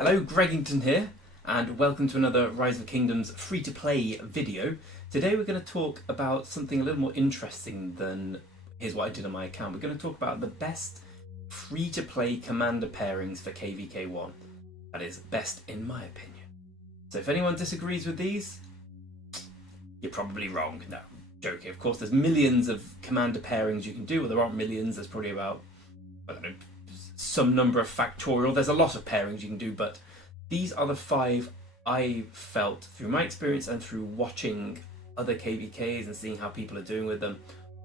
Hello, Greggington here, and welcome to another Rise of Kingdoms free-to-play video. Today we're going to talk about something a little more interesting than here's what I did on my account. We're going to talk about the best free-to-play commander pairings for KVK1. That is, best in my opinion. So if anyone disagrees with these, you're probably wrong. No, I'm joking. Of course, there's millions of commander pairings you can do. Well, there aren't millions. There's probably about, I don't know, some number of factorial. There's a lot of pairings you can do, but these are the 5 I felt through my experience and through watching other KVKs and seeing how people are doing with them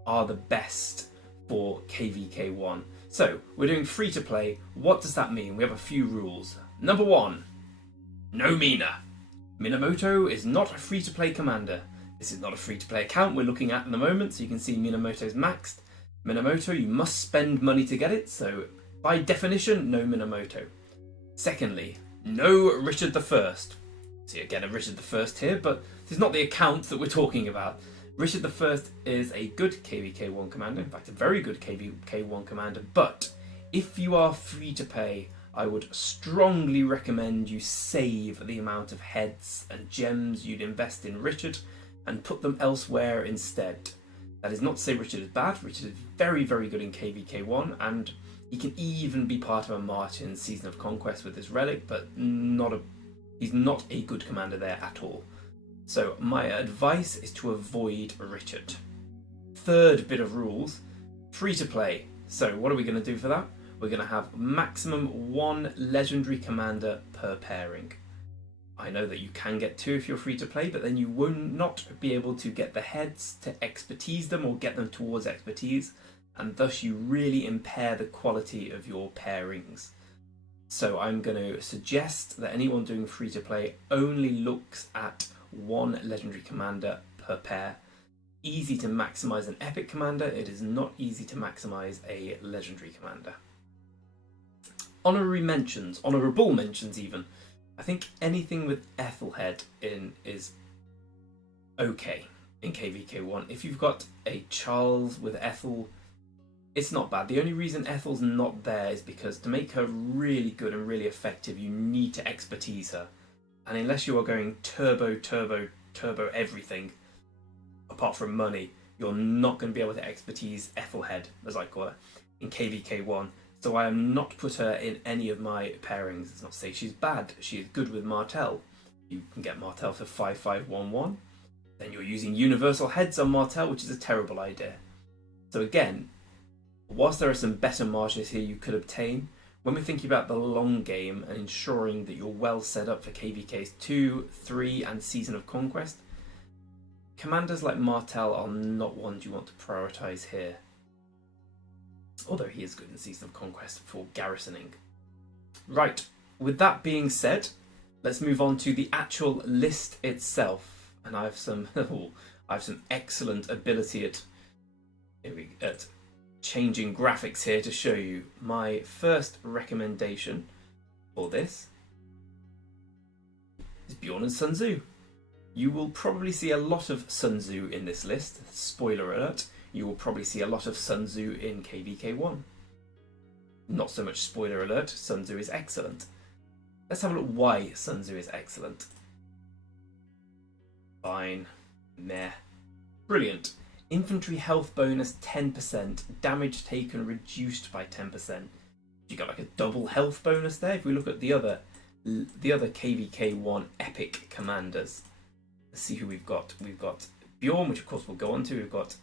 are the best for KVK1. So we're doing free to play. What does that mean? We have a few rules. Number 1, no Mina. Minamoto is not a free to play commander. This is not a free to play account we're looking at the moment, so you can see Minamoto's maxed. Minamoto, you must spend money to get it, so by definition, no Minamoto. Secondly, no Richard I. See again a Richard I here, but this is not the account that we're talking about. Richard I is a good KVK1 commander, in fact a very good KVK1 commander, but if you are free to pay, I would strongly recommend you save the amount of heads and gems you'd invest in Richard and put them elsewhere instead. That is not to say Richard is bad. Richard is very, very good in KVK1, and he can even be part of a march in Season of Conquest with his relic, but he's not a good commander there at all. So my advice is to avoid Richard. Third bit of rules, free to play. So what are we going to do for that? We're going to have maximum 1 legendary commander per pairing. I know that you can get 2 if you're free to play, but then you will not be able to get the heads to expertise them or get them towards expertise, and thus you really impair the quality of your pairings. So I'm going to suggest that anyone doing free to play only looks at 1 legendary commander per pair. Easy to maximize an epic commander, it is not easy to maximize a legendary commander. Honourable mentions even. I think anything with Ethelhead in is okay in KVK1. If you've got a Charles with Ethel, it's not bad. The only reason Ethel's not there is because to make her really good and really effective, you need to expertise her. And unless you are going turbo everything, apart from money, you're not going to be able to expertise Ethelhead, as I call her, in KVK1. So I have not put her in any of my pairings. It's not to say she's bad. She is good with Martel. You can get Martel for 5511. Then you're using universal heads on Martel, which is a terrible idea. So again, whilst there are some better marches here you could obtain, when we're thinking about the long game and ensuring that you're well set up for KVKs 2, 3 and Season of Conquest, commanders like Martel are not ones you want to prioritise here. Although he is good in Season of Conquest for garrisoning. Right, with that being said, let's move on to the actual list itself. And I have some excellent ability at changing graphics here to show you. My first recommendation for this is Bjorn and Sun Tzu. You will probably see a lot of Sun Tzu in this list. Spoiler alert, you will probably see a lot of Sun Tzu in KVK1. Not so much spoiler alert, Sun Tzu is excellent. Let's have a look why Sun Tzu is excellent. Fine. Meh. Brilliant. Infantry health bonus 10%, damage taken reduced by 10%. You got like a double health bonus there. If we look at the other KVK1 epic commanders, let's see who we've got. We've got Bjorn, which of course we'll go on to. We've got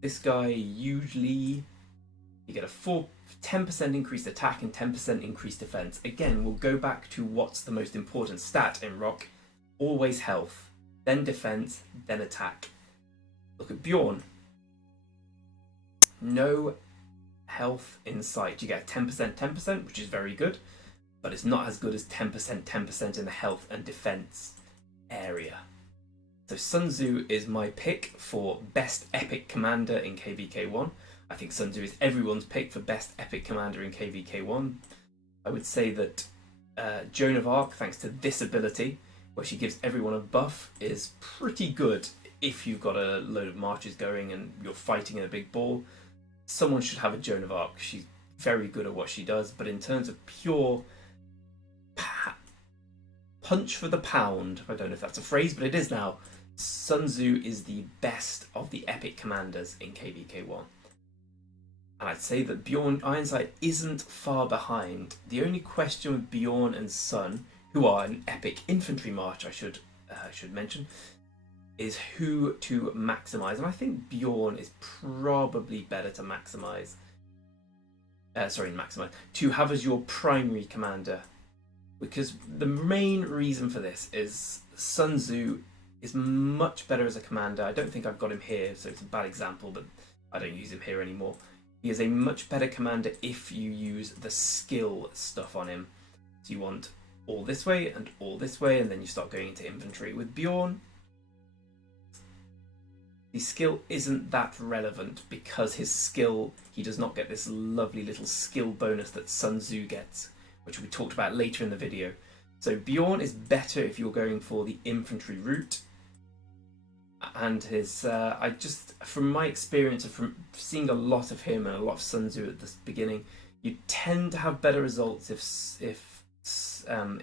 this guy. Usually you get a 10% increased attack and 10% increased defense. Again, we'll go back to what's the most important stat in Rock. Always health, then defense, then attack. Look at Bjorn. No health in sight. You get 10%, which is very good, but it's not as good as 10% in the health and defense area. So Sun Tzu is my pick for best epic commander in KVK1. I think Sun Tzu is everyone's pick for best epic commander in KVK1. I would say that Joan of Arc, thanks to this ability, where she gives everyone a buff, is pretty good. If you've got a load of marches going and you're fighting in a big ball, someone should have a Joan of Arc. She's very good at what she does, but in terms of pure punch for the pound. I don't know if that's a phrase, but it is now. Sun Tzu is the best of the epic commanders in KVK1. And I'd say that Bjorn Ironside isn't far behind. The only question with Bjorn and Sun, who are an epic infantry march, I should mention, is who to maximise. And I think Bjorn is probably better to maximise. To have as your primary commander. Because the main reason for this is Sun Tzu is much better as a commander. I don't think I've got him here, so it's a bad example, but I don't use him here anymore. He is a much better commander if you use the skill stuff on him. So you want all this way, and then you start going into infantry. With Bjorn, the skill isn't that relevant because his skill, he does not get this lovely little skill bonus that Sun Tzu gets, which we talked about later in the video. So Bjorn is better if you're going for the infantry route. And his, from my experience of from seeing a lot of him and a lot of Sun Tzu at the beginning, you tend to have better results if Sun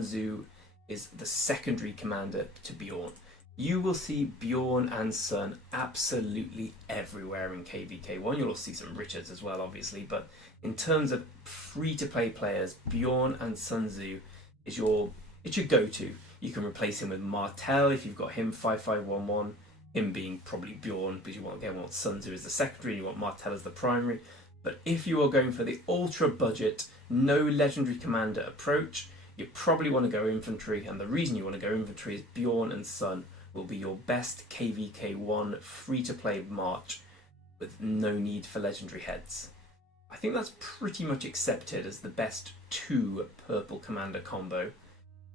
Tzu is the secondary commander to Bjorn. You will see Bjorn and Sun absolutely everywhere in KVK1. You'll also see some Richards as well, obviously, but in terms of free-to-play players, Bjorn and Sun Tzu is your go-to. You can replace him with Martel if you've got him 5511, him being probably Bjorn because you want Sun Tzu as the secondary and you want Martel as the primary. But if you are going for the ultra budget, no legendary commander approach, you probably want to go infantry, and the reason you want to go infantry is Bjorn and Sun will be your best KVK1 free-to-play march with no need for legendary heads. I think that's pretty much accepted as the best 2 purple commander combo.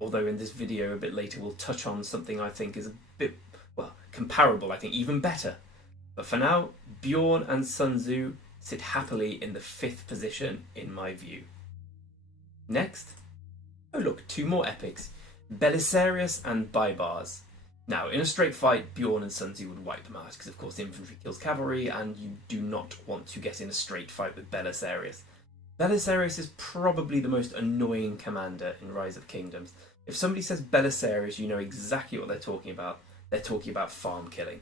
Although in this video a bit later we'll touch on something I think is a bit, well, comparable, I think even better. But for now, Bjorn and Sun Tzu sit happily in the 5th position in my view. Next, oh look, 2 more epics, Belisarius and Baibars. Now, in a straight fight, Bjorn and Sun Tzu would wipe them out because of course infantry kills cavalry and you do not want to get in a straight fight with Belisarius. Belisarius is probably the most annoying commander in Rise of Kingdoms. If somebody says Belisarius, you know exactly what they're talking about. They're talking about farm killing.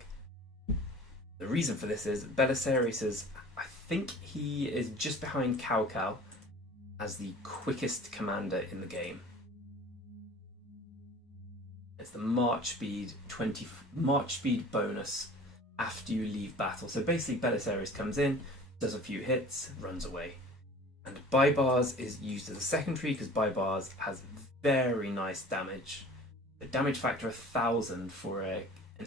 The reason for this is Belisarius is, I think he is just behind Cao as the quickest commander in the game. It's the March speed bonus after you leave battle. So basically Belisarius comes in, does a few hits, runs away. And Baibars is used as a secondary because Baibars has very nice damage. The damage factor 1000 for an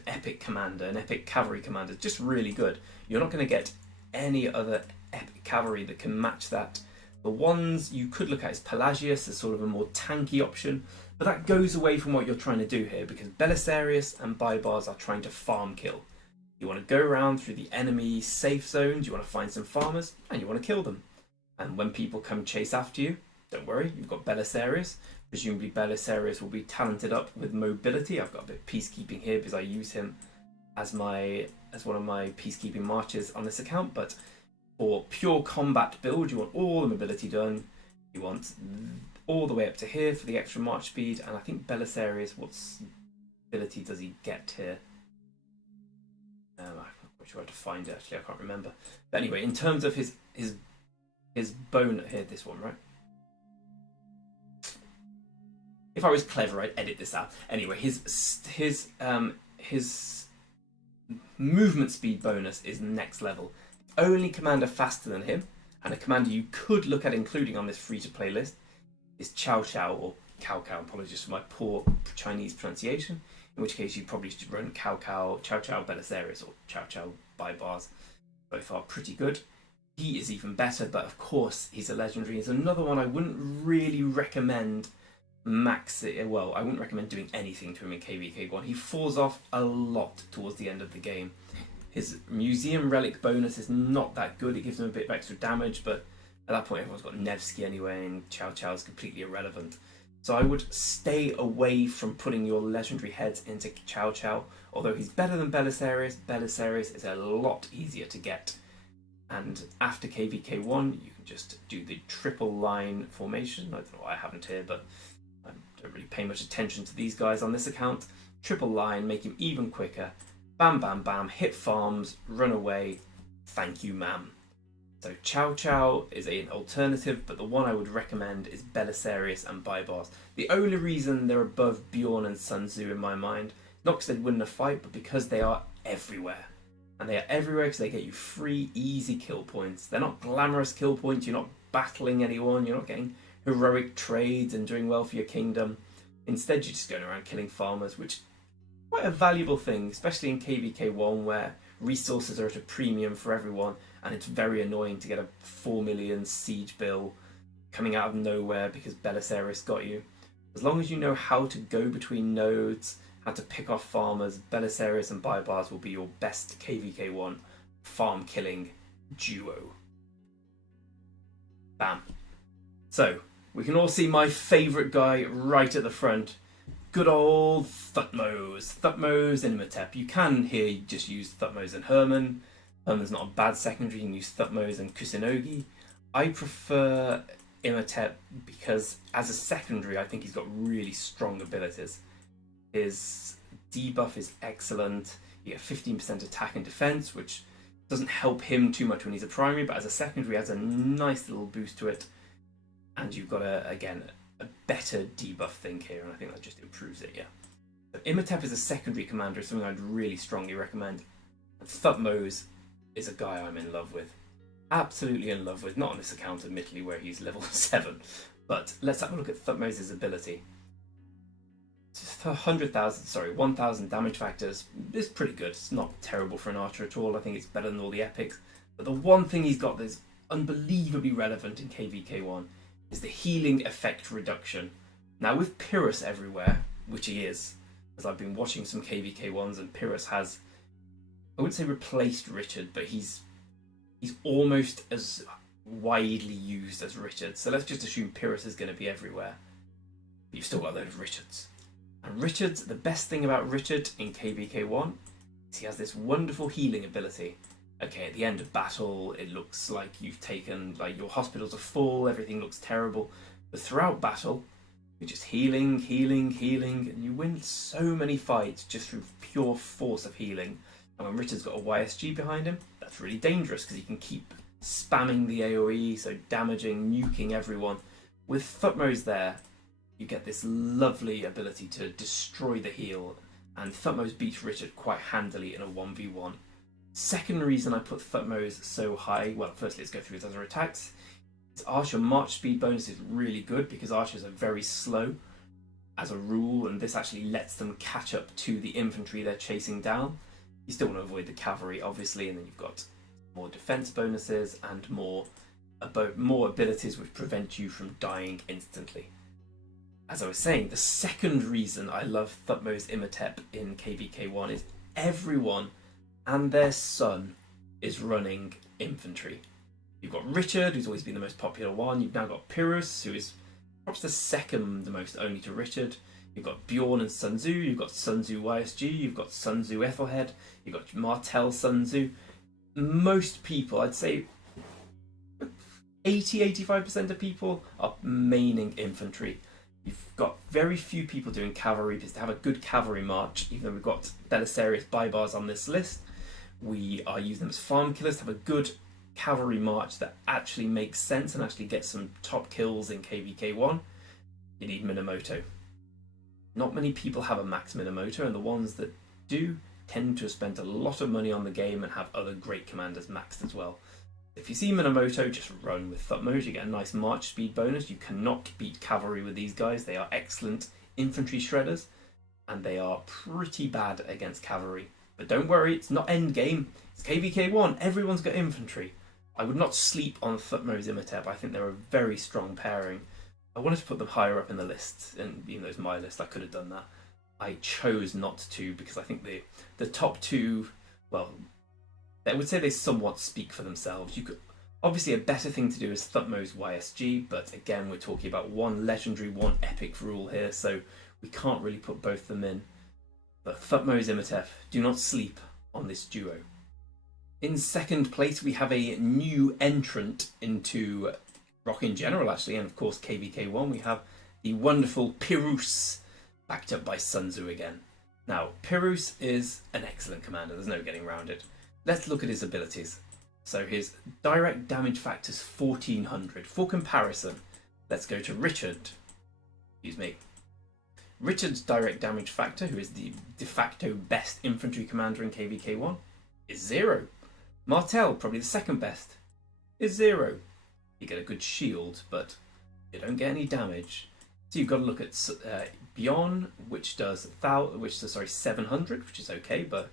epic commander, an epic cavalry commander, is just really good. You're not going to get any other epic cavalry that can match that. The ones you could look at is Pelagius as sort of a more tanky option, but that goes away from what you're trying to do here because Belisarius and Baibars are trying to farm kill. You want to go around through the enemy safe zones, you want to find some farmers, and you want to kill them. And when people come chase after you, don't worry, you've got Belisarius. Presumably Belisarius will be talented up with mobility. I've got a bit of peacekeeping here because I use him as one of my peacekeeping marches on this account. But for pure combat build, you want all the mobility done. You want all the way up to here for the extra march speed. And I think Belisarius, what ability does he get here? I'm not sure how to find it actually. I can't remember. But anyway, in terms of his bone here, this one, right? If I was clever, I'd edit this out. Anyway, his movement speed bonus is next level. Only commander faster than him, and a commander you could look at including on this free-to-play list is Cao Cao, or Cao Cao, apologies for my poor Chinese pronunciation, in which case you probably should run Cao Cao Belisarius, or Cao Cao Baibars. Both are pretty good. He is even better, but of course he's a legendary. He's another one I wouldn't really recommend I wouldn't recommend doing anything to him in KVK1. He falls off a lot towards the end of the game. His museum relic bonus is not that good. It gives him a bit of extra damage, but at that point everyone's got Nevsky anyway, and Cao Cao is completely irrelevant. So I would stay away from putting your legendary heads into Cao Cao. Although he's better than Belisarius, Belisarius is a lot easier to get. And after KVK1, you can just do the triple line formation. I don't know why I haven't here, but I don't really pay much attention to these guys on this account. Triple line, make him even quicker. Bam, bam, bam, hit farms, run away. Thank you, ma'am. So Chow Chow is an alternative, but the one I would recommend is Belisarius and Baibars. The only reason they're above Bjorn and Sun Tzu in my mind, not because they'd win a fight, but because they are everywhere. And they are everywhere because they get you free, easy kill points. They're not glamorous kill points, you're not battling anyone, you're not getting heroic trades and doing well for your kingdom. Instead, you're just going around killing farmers, which is quite a valuable thing, especially in KVK1 where resources are at a premium for everyone, and it's very annoying to get a 4 million siege bill coming out of nowhere because Belisarius got you. As long as you know how to go between nodes, how to pick off farmers, Belisarius and Baibars will be your best KVK1 farm killing duo. Bam. So, we can all see my favourite guy right at the front. Good old Thutmose and Imhotep. You can here just use Thutmose and Herman. Herman's not a bad secondary, you can use Thutmose and Kusunogi. I prefer Imhotep because as a secondary I think he's got really strong abilities. His debuff is excellent. You get 15% attack and defense, which doesn't help him too much when he's a primary, but as a secondary has a nice little boost to it. And you've got a better debuff thing here, and I think that just improves it, yeah. So Imhotep is a secondary commander, something I'd really strongly recommend. And Thutmose is a guy I'm in love with. Absolutely in love with. Not on this account, admittedly, where he's level 7. But let's have a look at Thutmose's ability. 1,000 damage factors is pretty good. It's not terrible for an archer at all. I think it's better than all the epics. But the one thing he's got that's unbelievably relevant in KVK1 is the healing effect reduction. Now with Pyrrhus everywhere, which he is, as I've been watching some KVK1s, and Pyrrhus has, I wouldn't say replaced Richard, but he's almost as widely used as Richard. So let's just assume Pyrrhus is going to be everywhere. But you've still got a load of Richards. And Richard's, the best thing about Richard in KVK1 is he has this wonderful healing ability. Okay, at the end of battle, it looks like you've taken, like your hospitals are full, everything looks terrible. But throughout battle, you're just healing, and you win so many fights just through pure force of healing. And when Richard's got a YSG behind him, that's really dangerous because he can keep spamming the AoE, so damaging, nuking everyone. With Thutmose there, you get this lovely ability to destroy the heal, and Thutmose beats Richard quite handily in a 1v1. Second reason I put Thutmose so high, well, firstly let's go through his other attacks. His Archer March speed bonus is really good because Archers are very slow as a rule, and this actually lets them catch up to the infantry they're chasing down. You still want to avoid the cavalry, obviously, and then you've got more defense bonuses and more abilities which prevent you from dying instantly. As I was saying, the second reason I love Thutmose Imhotep in KVK1 is everyone and their son is running infantry. You've got Richard, who's always been the most popular one. You've now got Pyrrhus, who is perhaps the second the most, only to Richard. You've got Bjorn and Sun Tzu, you've got Sun Tzu YSG, you've got Sun Tzu Ethelhead, you've got Martel Sun Tzu. Most people, I'd say 80-85% of people are maining infantry. You've got very few people doing cavalry because to have a good cavalry march, even though we've got Belisarius Baibars on this list, we are using them as farm killers. To have a good cavalry march that actually makes sense and actually gets some top kills in KVK1, you need Minamoto. Not many people have a max Minamoto, and the ones that do tend to have spent a lot of money on the game and have other great commanders maxed as well. If you see Minamoto, just run with Thutmose. You get a nice march speed bonus. You cannot beat cavalry with these guys. They are excellent infantry shredders, and they are pretty bad against cavalry. But don't worry, it's not endgame. It's KVK1. Everyone's got infantry. I would not sleep on Thutmose Imhotep. I think they're a very strong pairing. I wanted to put them higher up in the list, and even though it's my list, I could have done that. I chose not to because I think the top two, well, I would say they somewhat speak for themselves. You could obviously a better thing to do is Thutmose YSG, but again we're talking about one legendary, one epic rule here, so we can't really put both of them in. But Thutmose Imhotep, do not sleep on this duo. In second place we have a new entrant into Rock in general actually, and of course KVK1. We have the wonderful Pyrrhus, backed up by Sun Tzu again. Now, Pyrrhus is an excellent commander, there's no getting around it. Let's look at his abilities. So his direct damage factor is 1400. For comparison, let's go to Richard. Excuse me. Richard's direct damage factor, who is the de facto best infantry commander in KVK1, is 0. Martel, probably the second best, is 0. You get a good shield, but you don't get any damage. So you've got to look at Bjorn, which does 700, which is okay, but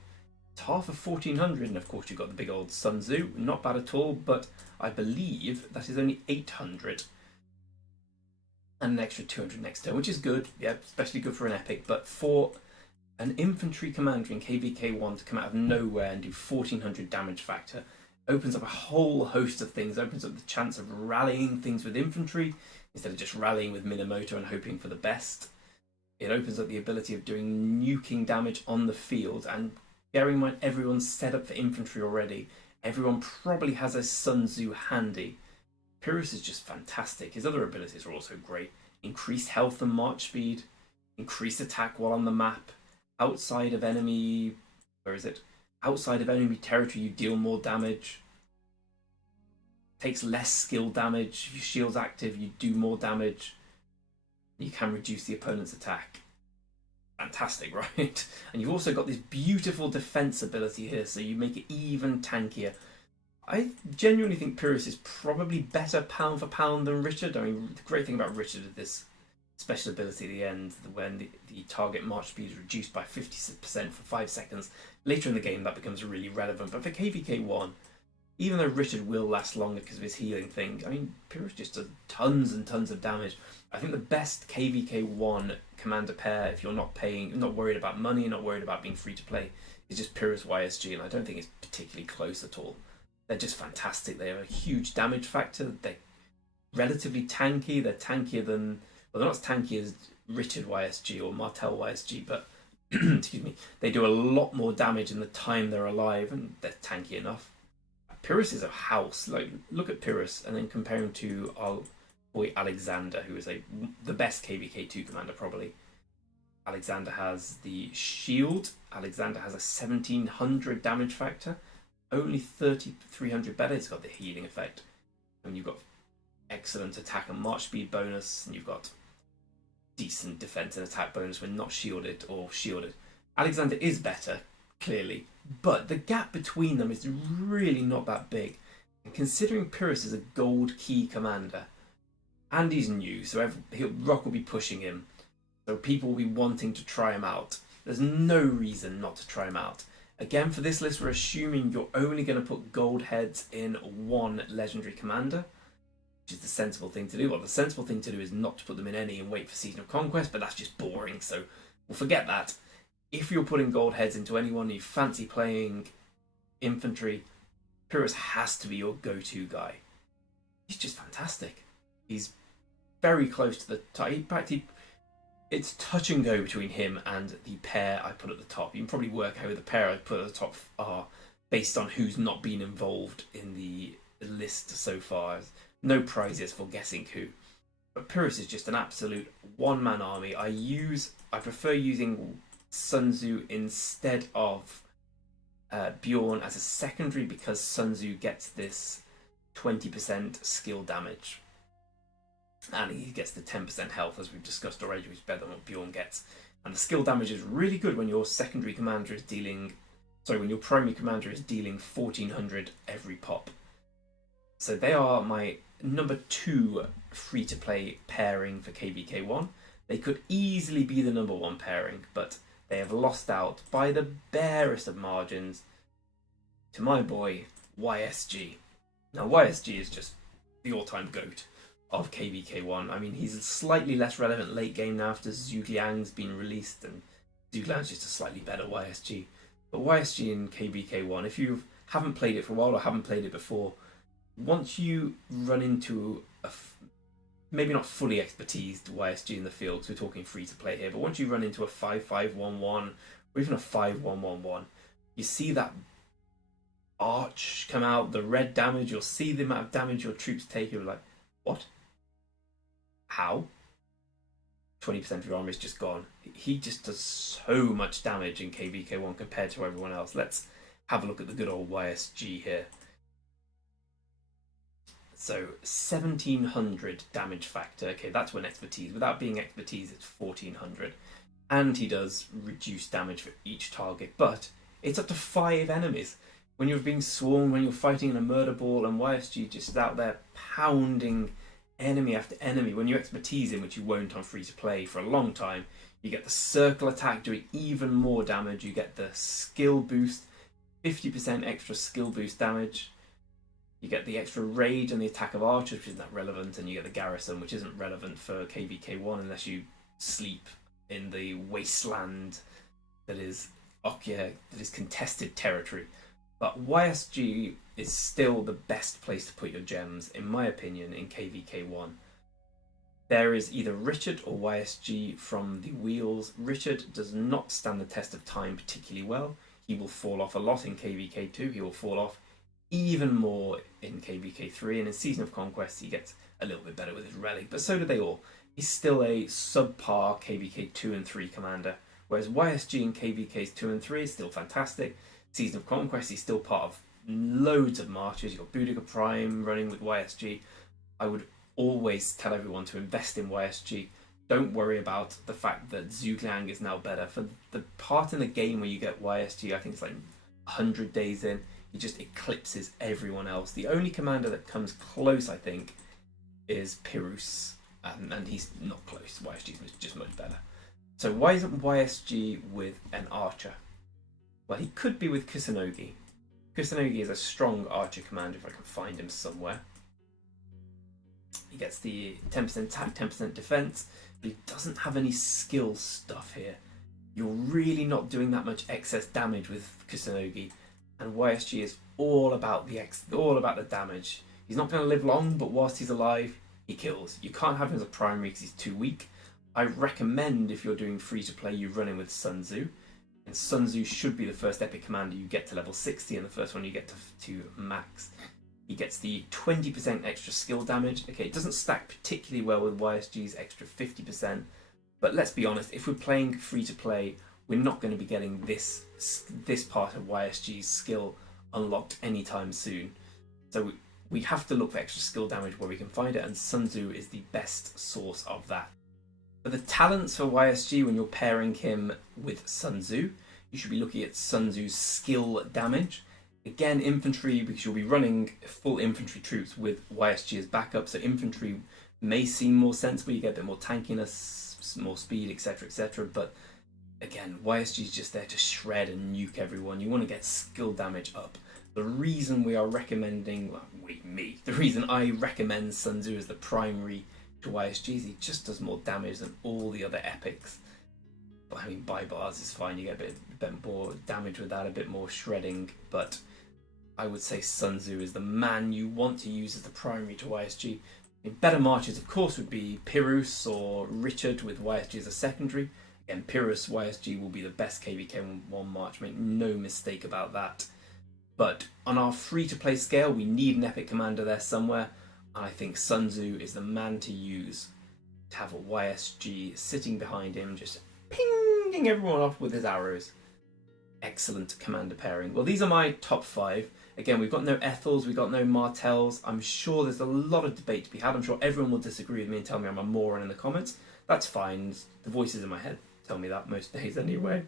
it's half of 1400. And of course you've got the big old Sun Tzu, not bad at all, but I believe that is only 800. And an extra 200 next turn, which is good, yeah, especially good for an epic. But for an infantry commander in KVK1 to come out of nowhere and do 1400 damage factor opens up a whole host of things. Opens up the chance of rallying things with infantry instead of just rallying with Minamoto and hoping for the best. It opens up the ability of doing nuking damage on the field, and bearing in mind everyone's set up for infantry already. Everyone probably has a Sun Tzu handy. Pyrrhus is just fantastic. His other abilities are also great. Increased health and march speed, increased attack while on the map. Outside of enemy, outside of enemy territory, you deal more damage. Takes less skill damage. If your shield's active, you do more damage. You can reduce the opponent's attack. Fantastic, right? And you've also got this beautiful defense ability here, so you make it even tankier. I genuinely think Pyrrhus is probably better pound for pound than Richard. I mean, the great thing about Richard is this special ability at the end, when the target march speed is reduced by 50% for 5 seconds. Later in the game, that becomes really relevant. But for KVK1, even though Richard will last longer because of his healing thing, I mean, Pyrrhus just does tons and tons of damage. I think the best KVK1 commander pair, if you're not worried about money, not worried about being free to play, is just Pyrrhus YSG, and I don't think it's particularly close at all. They're just fantastic. They have a huge damage factor. They're relatively tanky. They're tankier than... Well, they're not as tanky as Richard YSG or Martel YSG, but excuse me, they do a lot more damage in the time they're alive, and they're tanky enough. Pyrrhus is a house. Like, look at Pyrrhus and then compare him to our boy Alexander, who is the best KVK2 commander probably. Alexander has the shield. Alexander has a 1700 damage factor. Only 3300 better. It's got the healing effect. And you've got excellent attack and march speed bonus, and you've got decent defense and attack bonus when not shielded or shielded. Alexander is better, clearly, but the gap between them is really not that big. And considering Pyrrhus is a gold key commander, and he's new, so Rock will be pushing him, so people will be wanting to try him out. There's no reason not to try him out. Again, for this list, we're assuming you're only going to put gold heads in one legendary commander, which is the sensible thing to do. Well, the sensible thing to do is not to put them in any and wait for Season of Conquest, but that's just boring, so we'll forget that. If you're putting gold heads into anyone you fancy playing infantry, Pyrrhus has to be your go-to guy. He's just fantastic. He's very close to the top. In fact, it's touch and go between him and the pair I put at the top. You can probably work out who the pair I put at the top are based on who's not been involved in the list so far. No prizes for guessing who. But Pyrrhus is just an absolute one-man army. I prefer using Sun Tzu instead of Bjorn as a secondary, because Sun Tzu gets this 20% skill damage. And he gets the 10% health, as we've discussed already, which is better than what Bjorn gets. And the skill damage is really good when your secondary commander is dealing... when your primary commander is dealing 1400 every pop. So they are my number 2 free-to-play pairing for KVK1. They could easily be the number 1 pairing, but they have lost out by the barest of margins to my boy YSG. Now, YSG is just the all-time GOAT of KVK1. I mean, he's slightly less relevant late game now after Zhugliang's been released, and Zhugliang's just a slightly better YSG. But YSG in KVK1, if you haven't played it for a while or haven't played it before, once you run into maybe not fully expertised YSG in the field, because we're talking free to play here, but once you run into a 5-5-1-1 or even a 5-1-1-1, you see that arch come out, the red damage, you'll see the amount of damage your troops take, you're like, what? How? 20% of your army is just gone. He just does so much damage in KVK1 compared to everyone else. Let's have a look at the good old YSG here. So 1700 damage factor. Okay, that's when expertise. Without being expertise, it's 1400. And he does reduce damage for each target, but it's up to 5 enemies. When you're being swarmed, when you're fighting in a murder ball, and YSG just is out there pounding enemy after enemy. When you expertise in, which you won't on free to play for a long time, you get the circle attack doing even more damage. You get the skill boost, 50% extra skill boost damage. You get the extra rage and the attack of archers, which isn't that relevant, and you get the garrison, which isn't relevant for KVK1 unless you sleep in the wasteland that is contested territory. But YSG is still the best place to put your gems, in my opinion, in KVK1. There is either Richard or YSG from the wheels. Richard does not stand the test of time particularly well. He will fall off a lot in KVK2. He will fall off even more in KVK3, and in Season of Conquest he gets a little bit better with his relic, but so do they all. He's still a subpar KVK2 and 3 commander, whereas YSG in KVKs 2 and 3 is still fantastic. Season of Conquest, he's still part of loads of marches. You've got Boudica Prime running with YSG. I would always tell everyone to invest in YSG. Don't worry about the fact that Zhugliang is now better. For the part in the game where you get YSG, I think it's like 100 days in, he just eclipses everyone else. The only commander that comes close, I think, is Pyrrhus, and he's not close. YSG is just much better. So why isn't YSG with an archer? Well, he could be with Kusunogi. Kusunogi is a strong archer commander if I can find him somewhere. He gets the 10% attack, 10% defense, but he doesn't have any skill stuff here. You're really not doing that much excess damage with Kusunogi. And YSG is all about the damage. He's not going to live long, but whilst he's alive, he kills. You can't have him as a primary because he's too weak. I recommend, if you're doing free to play, you run in with Sun Tzu. And Sun Tzu should be the first epic commander you get to level 60, and the first one you get to max. He gets the 20% extra skill damage. Okay, it doesn't stack particularly well with YSG's extra 50%, but let's be honest, if we're playing free to play, we're not going to be getting this part of YSG's skill unlocked anytime soon. So we have to look for extra skill damage where we can find it, and Sun Tzu is the best source of that. But the talents for YSG, when you're pairing him with Sun Tzu, you should be looking at Sun Tzu's skill damage. Again, infantry, because you'll be running full infantry troops with YSG as backup, so infantry may seem more sensible, you get a bit more tankiness, more speed, etc, but again, YSG is just there to shred and nuke everyone. You want to get skill damage up. The reason we are recommending, the reason I recommend Sun Tzu as the primary to YSG is he just does more damage than all the other epics. But I mean, Baibars is fine, you get a bit more damage with that, a bit more shredding, but I would say Sun Tzu is the man you want to use as the primary to YSG. In better marches, of course, would be Pyrrhus or Richard with YSG as a secondary. Again, Pyrrhus YSG will be the best KVK1 march, make no mistake about that. But on our free-to-play scale, we need an epic commander there somewhere, and I think Sun Tzu is the man to use to have a YSG sitting behind him, just pinging everyone off with his arrows. Excellent commander pairing. Well, these are my top 5. Again, we've got no Ethels, we've got no Martells. I'm sure there's a lot of debate to be had. I'm sure everyone will disagree with me and tell me I'm a moron in the comments. That's fine. The voices in my head tell me that most days anyway.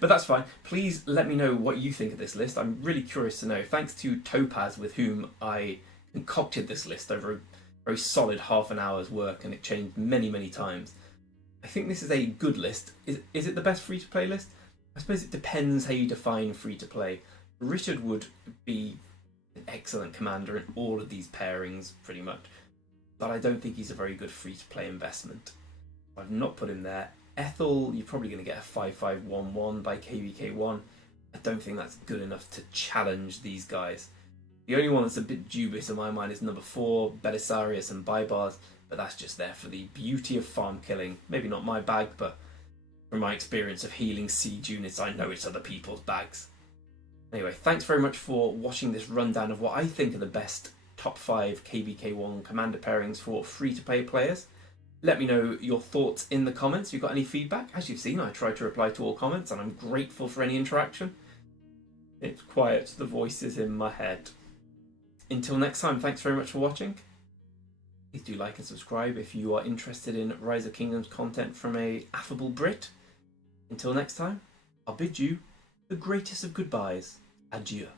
But that's fine. Please let me know what you think of this list. I'm really curious to know. Thanks to Topaz, with whom I concocted this list over a very solid half an hour's work, and it changed many times. I think this is a good list. Is it the best free-to-play list? I suppose it depends how you define free-to-play. Richard would be an excellent commander in all of these pairings, pretty much. But I don't think he's a very good free-to-play investment. I've not put him there. Ethel, you're probably going to get a 5511 by KVK1. I don't think that's good enough to challenge these guys. The only one that's a bit dubious in my mind is number 4, Belisarius and Baibars, but that's just there for the beauty of farm killing. Maybe not my bag, but from my experience of healing siege units, I know it's other people's bags. Anyway, thanks very much for watching this rundown of what I think are the best top 5 KVK1 commander pairings for free-to-play players. Let me know your thoughts in the comments. If you've got any feedback, as you've seen, I try to reply to all comments and I'm grateful for any interaction. It quiets the voices in my head. Until next time, thanks very much for watching. Please do like and subscribe if you are interested in Rise of Kingdoms content from a affable Brit. Until next time, I'll bid you the greatest of goodbyes. Adieu.